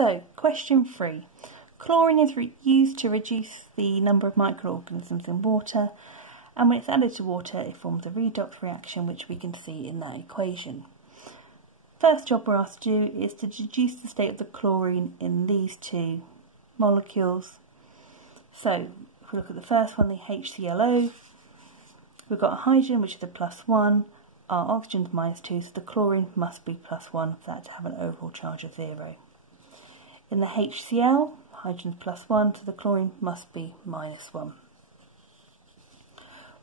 So, question 3. Chlorine is used to reduce the number of microorganisms in water, and when it's added to water it forms a redox reaction, which we can see in that equation. First job we're asked to do is to deduce the state of the chlorine in these two molecules. So, if we look at the first one, the HClO, we've got a hydrogen which is a +1, our oxygen's -2, so the chlorine must be +1 for that to have an overall charge of 0. In the HCl, hydrogen's +1, so the chlorine must be -1.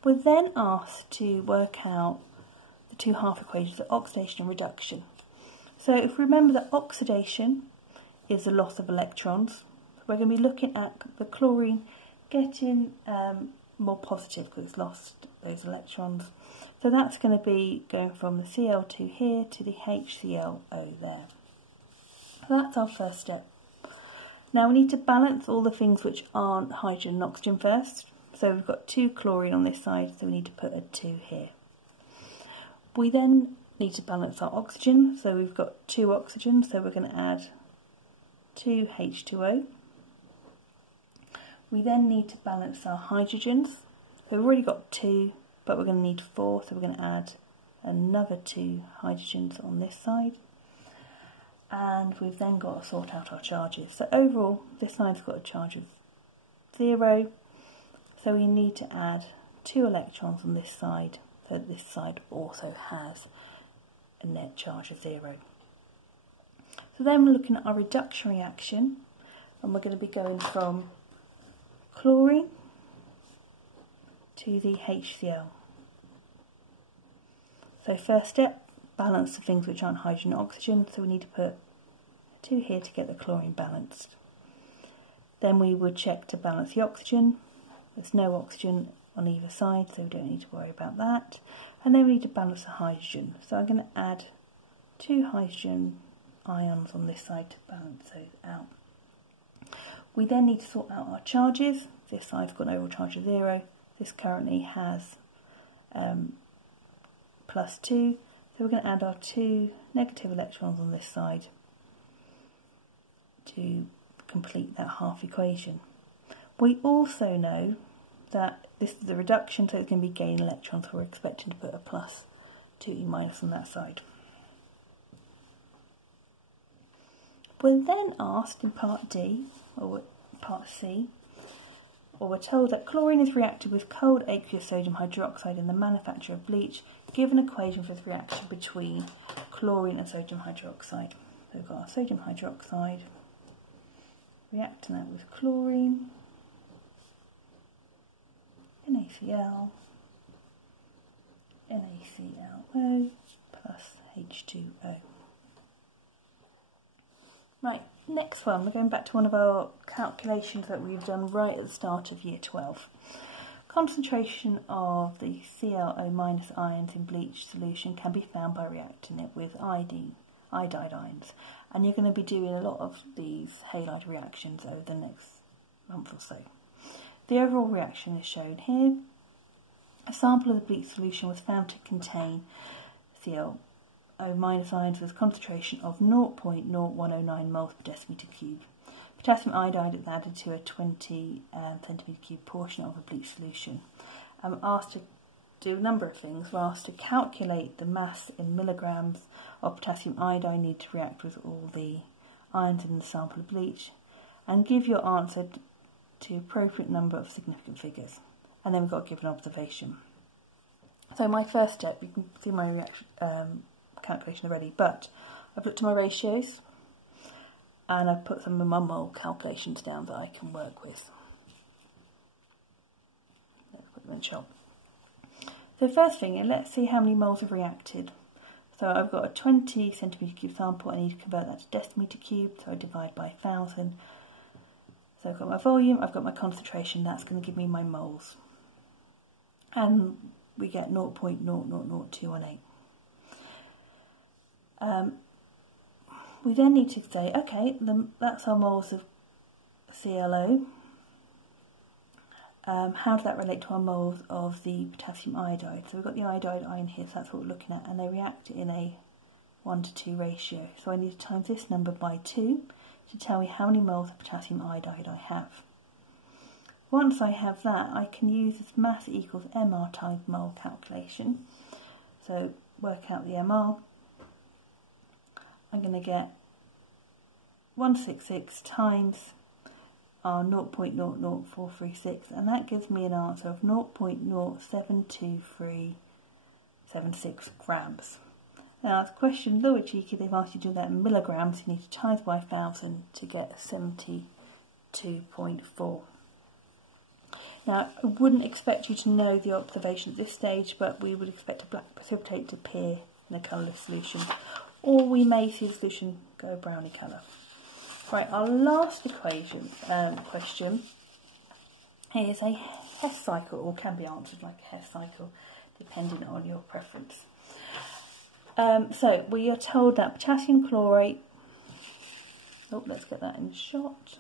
We're then asked to work out the two half equations of oxidation and reduction. So if we remember that oxidation is the loss of electrons, we're going to be looking at the chlorine getting more positive because it's lost those electrons. So that's going to be going from the Cl2 here to the HClO there. So that's our first step. Now we need to balance all the things which aren't hydrogen and oxygen first. So we've got 2 chlorine on this side, so we need to put a 2 here. We then need to balance our oxygen, so we've got 2 oxygen, so we're going to add 2 H2O. We then need to balance our hydrogens, so we've already got 2, but we're going to need 4, so we're going to add another 2 hydrogens on this side. And we've then got to sort out our charges. So overall, this side's got a charge of 0, so we need to add 2 electrons on this side, so this side also has a net charge of 0. So then we're looking at our reduction reaction, and we're going to be going from chlorine to the HCl. So first step, balance the things which aren't hydrogen and oxygen, so we need to put 2 here to get the chlorine balanced. Then we would check to balance the oxygen. There's no oxygen on either side, so we don't need to worry about that. And then we need to balance the hydrogen. So I'm going to add 2 hydrogen ions on this side to balance those out. We then need to sort out our charges. This side's got an overall charge of 0. This currently has +2. So we're going to add our 2 negative electrons on this side to complete that half equation. We also know that this is the reduction, so it's going to be gain electrons, so we're expecting to put a +2e- on that side. We're then asked in part D, or part C, or we're told that chlorine is reacted with cold aqueous sodium hydroxide in the manufacture of bleach. Give an equation for this reaction between chlorine and sodium hydroxide. So we've got our sodium hydroxide, reacting that with chlorine, NaCl, NaClO plus H2O. Right, next one, we're going back to one of our calculations that we've done right at the start of year 12. Concentration of the ClO- ions in bleach solution can be found by reacting it with iodide ions. And you're going to be doing a lot of these halide reactions over the next month or so. The overall reaction is shown here. A sample of the bleach solution was found to contain ClO- ions with a concentration of 0.0109 moles per decimetre cube. Potassium iodide is added to a 20 centimetre cube portion of a bleach solution. I'm asked to do a number of things. We're asked to calculate the mass in milligrams of potassium iodide needed to react with all the ions in the sample of bleach, and give your answer to appropriate number of significant figures. And then we've got to give an observation. So my first step, you can see my reaction calculation already, but I've looked at my ratios and I've put some of my mole calculations down that I can work with. Let's put them in shop. So the first thing, let's see how many moles have reacted. So I've got a 20 centimetre cube sample, I need to convert that to decimetre cube, so I divide by 1000. So I've got my volume, I've got my concentration, that's going to give me my moles. And we get 0.000218. We then need to say, okay, that's our moles of ClO. How does that relate to our moles of the potassium iodide? So we've got the iodide ion here, so that's what we're looking at, and they react in a 1:2 ratio. So I need to times this number by 2 to tell me how many moles of potassium iodide I have. Once I have that, I can use this mass equals MR times mole calculation. So work out the MR. I'm going to get 166 times our 0.00436, and that gives me an answer of 0.07237 grams. Now, it's a question a little bit cheeky. They've asked you to do that in milligrams. You need to times by 1,000 to get 72.4. Now, I wouldn't expect you to know the observation at this stage, but we would expect a black precipitate to appear in a colourless solution, or we may see the solution go browny colour. Right, our last question is a Hess cycle, or can be answered like a Hess cycle, depending on your preference. So we are told that potassium chlorate, let's get that in shot.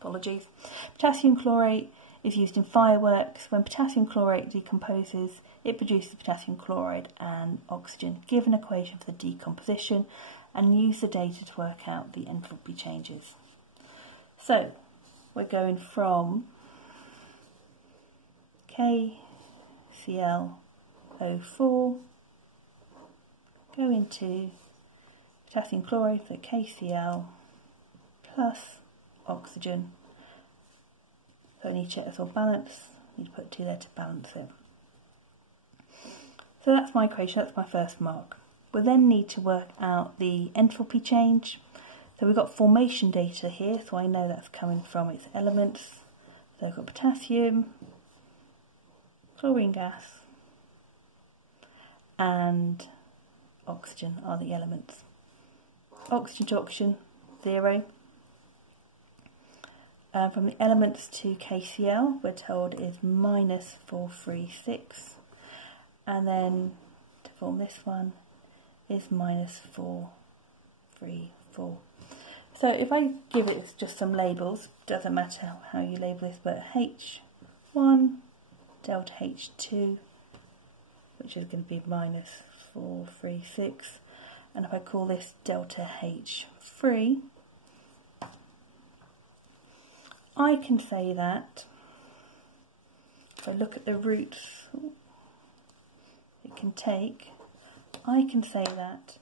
Apologies. Potassium chlorate is used in fireworks. When potassium chlorate decomposes, it produces potassium chloride and oxygen. Give an equation for the decomposition and use the data to work out the enthalpy changes. So we're going from KClO4, go into potassium chloride, so KCl plus oxygen. So I need to check this all balance. I need to put 2 there to balance it. So that's my equation, that's my first mark. We'll then need to work out the enthalpy change. So we've got formation data here, so I know that's coming from its elements. So I've got potassium, chlorine gas, and oxygen are the elements. Oxygen to oxygen, 0. From the elements to KCl, we're told is minus 436, and then to form this one is minus 434. So if I give it just some labels, doesn't matter how you label this, but H1, delta H2, which is going to be minus 436, and if I call this delta H3, I can say that, if I look at the routes it can take, I can say that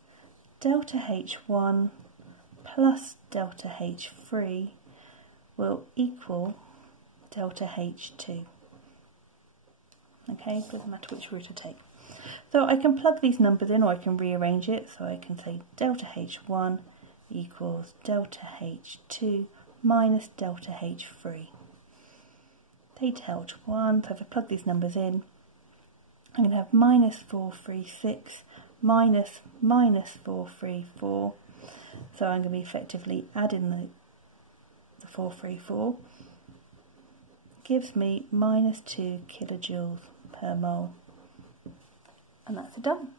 delta H1 plus delta H3 will equal delta H2. Okay, doesn't matter which route I take. So I can plug these numbers in, or I can rearrange it, so I can say delta H1 equals delta H2 minus delta H3. Theta H1, so if I plug these numbers in, I'm going to have minus 436 minus 434. So I'm going to be effectively adding the 434. Gives me minus 2 kilojoules per mole. And that's it done.